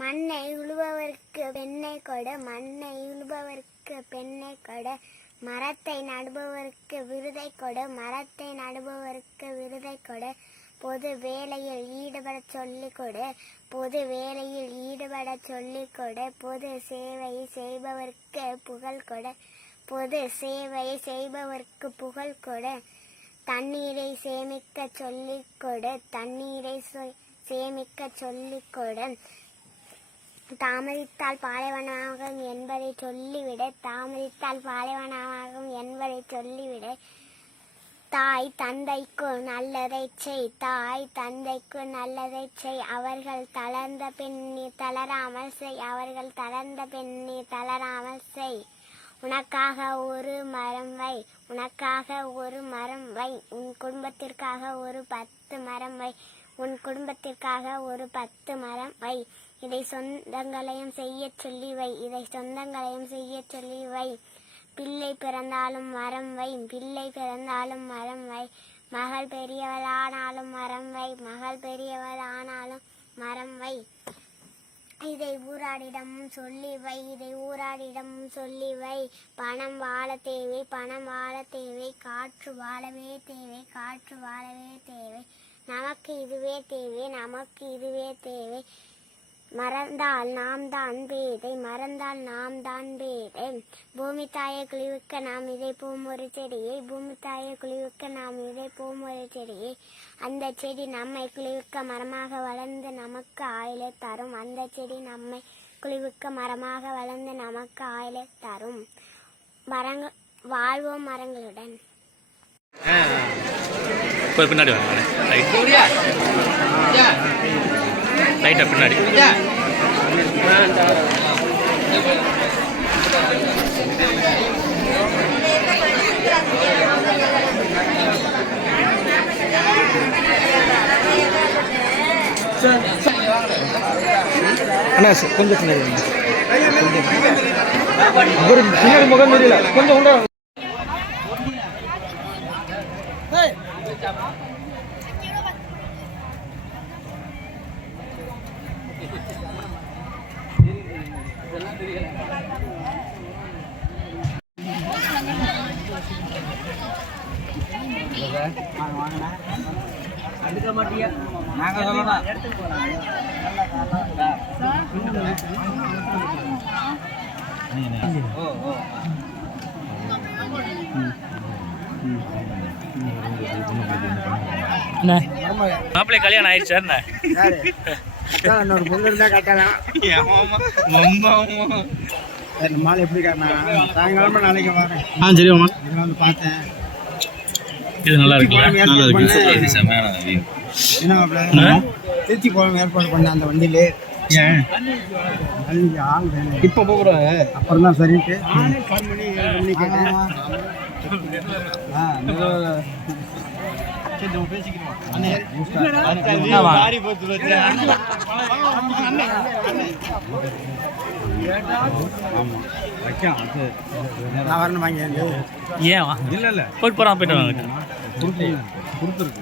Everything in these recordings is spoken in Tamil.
மண்ணை உழுபவருக்கு பெண்ணை கொடு, மண்ணை உழுபவருக்கு பெண்ணை கொடு, மரத்தை நடுபவருக்கு விருதை கொடு, மரத்தை நடுபவருக்கு விருதை கொடு, பொது வேலையில் ஈடுபட சொல்லிக் கொடு, பொது வேலையில் ஈடுபட சொல்லிக் கொடு, பொது சேவை செய்பவருக்கு புகழ் கொடு, பொது சேவை செய்பவருக்கு புகழ் கொடு, தண்ணீரை சேமிக்க சொல்லிக் கொடு, தண்ணீரை சேமிக்க சொல்லிக் கொடு, தாமதித்தால் பாலைவனமாகும் என்பதை சொல்லிவிடு, தாமதித்தால் பாலைவனமாகும் என்பதை சொல்லிவிடு, தாய் தந்தைக்கு நல்லதை செய், தாய் தந்தைக்கு நல்லதை செய், அவர்கள் தளர்ந்த பின் நீ தளராமல் செய், அவர்கள் தளர்ந்த பின் நீ தளராமல் செய், உனக்காக ஒரு மரம் வை, உனக்காக ஒரு மரம் வை, உன் குடும்பத்திற்காக ஒரு 10 மரம் வை, உன் குடும்பத்திற்காக ஒரு 10 மரம் வை, இதை சொந்தங்களையும் செய்ய சொல்லி வை, இதை சொந்தங்களையும் செய்ய சொல்லி வை, பிள்ளை பிறந்தாலும் மரம் வை, பிள்ளை பிறந்தாலும் மரம் வை, மகள் பெரியவளானாலும் மரம் வை, மகள் பெரியவளானாலும் மரம் வை, இதை ஊராடிடமும் சொல்லி வை, இதை ஊராடிடமும் சொல்லி வை, பணம் வாழ தேவை, பணம் வாழ தேவை, காற்று வாழவே தேவை, காற்று வாழவே தேவை, நமக்கு இதுவே தேவை, நமக்கு இதுவே தேவை, மறந்தால் நாம் தான் பேதை, மறந்தால் நாம் தான் பேதை, பூமி தாயை குளிவுக்க நாம் இதை போம் ஒரு செடியை, பூமி தாயை குளிவுக்க நாம் இதை போம் ஒரு செடியை, அந்த செடி நம்மை குளிவுக்க மரமாக வளர்ந்து நமக்கு ஆயுளை தரும், அந்த செடி நம்மை குளிவுக்க மரமாக வளர்ந்து நமக்கு ஆயுளை தரும், மரங்கள் வாழ்வோம் மரங்களுடன். பின்னாடி லைட்டா பின்னாடி அண்ணா கொஞ்சம் பின்னாடி பின்னாடி முகம் தெரியல கொஞ்சம் உண்டா அடுக்க மாட்டியா நாங்க சொல்லலாம் மாப்பிள்ளை கல்யாணம் ஆயிடுச்சு என்ன இன்னொரு பொண்ணு இருந்தா கட்டலாம். மாலை எப்படி காட்டினா சாயங்காலமா நாளைக்கு வரேன். சரி மாமா வந்து பார்த்தேன். இது நல்லா இருக்கு, நல்லா இருக்கு. என்ன திருச்சி போகணும் ஏற்பாடு பண்ண அந்த வண்டியிலே இப்போ போகிற அப்புறம் தான் சரின்ட்டு ஃபோன் பண்ணி கேட்டேன். நான் வரணும் வாங்கி ஏன் இல்லை இல்லை போயிட்டு போகிறான் போயிட்டு வாங்க கொடுத்துருக்கு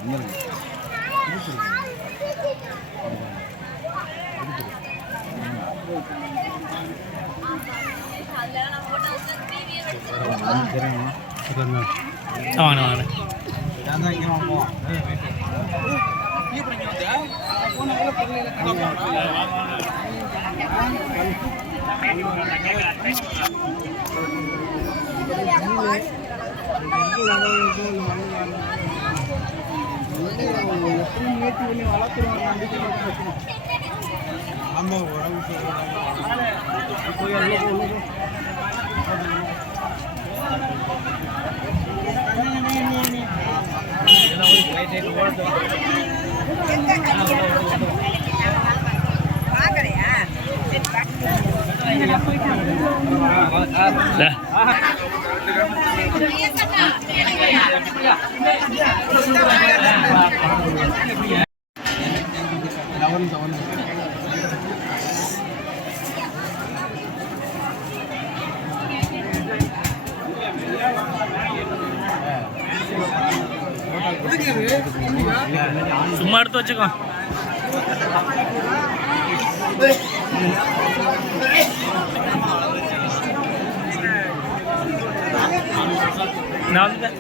வாங்க வாங்க ஆமா உடம்பு சும்மா எடுத்து வச்சுக்கோ. நான் வந்துட்டேன்.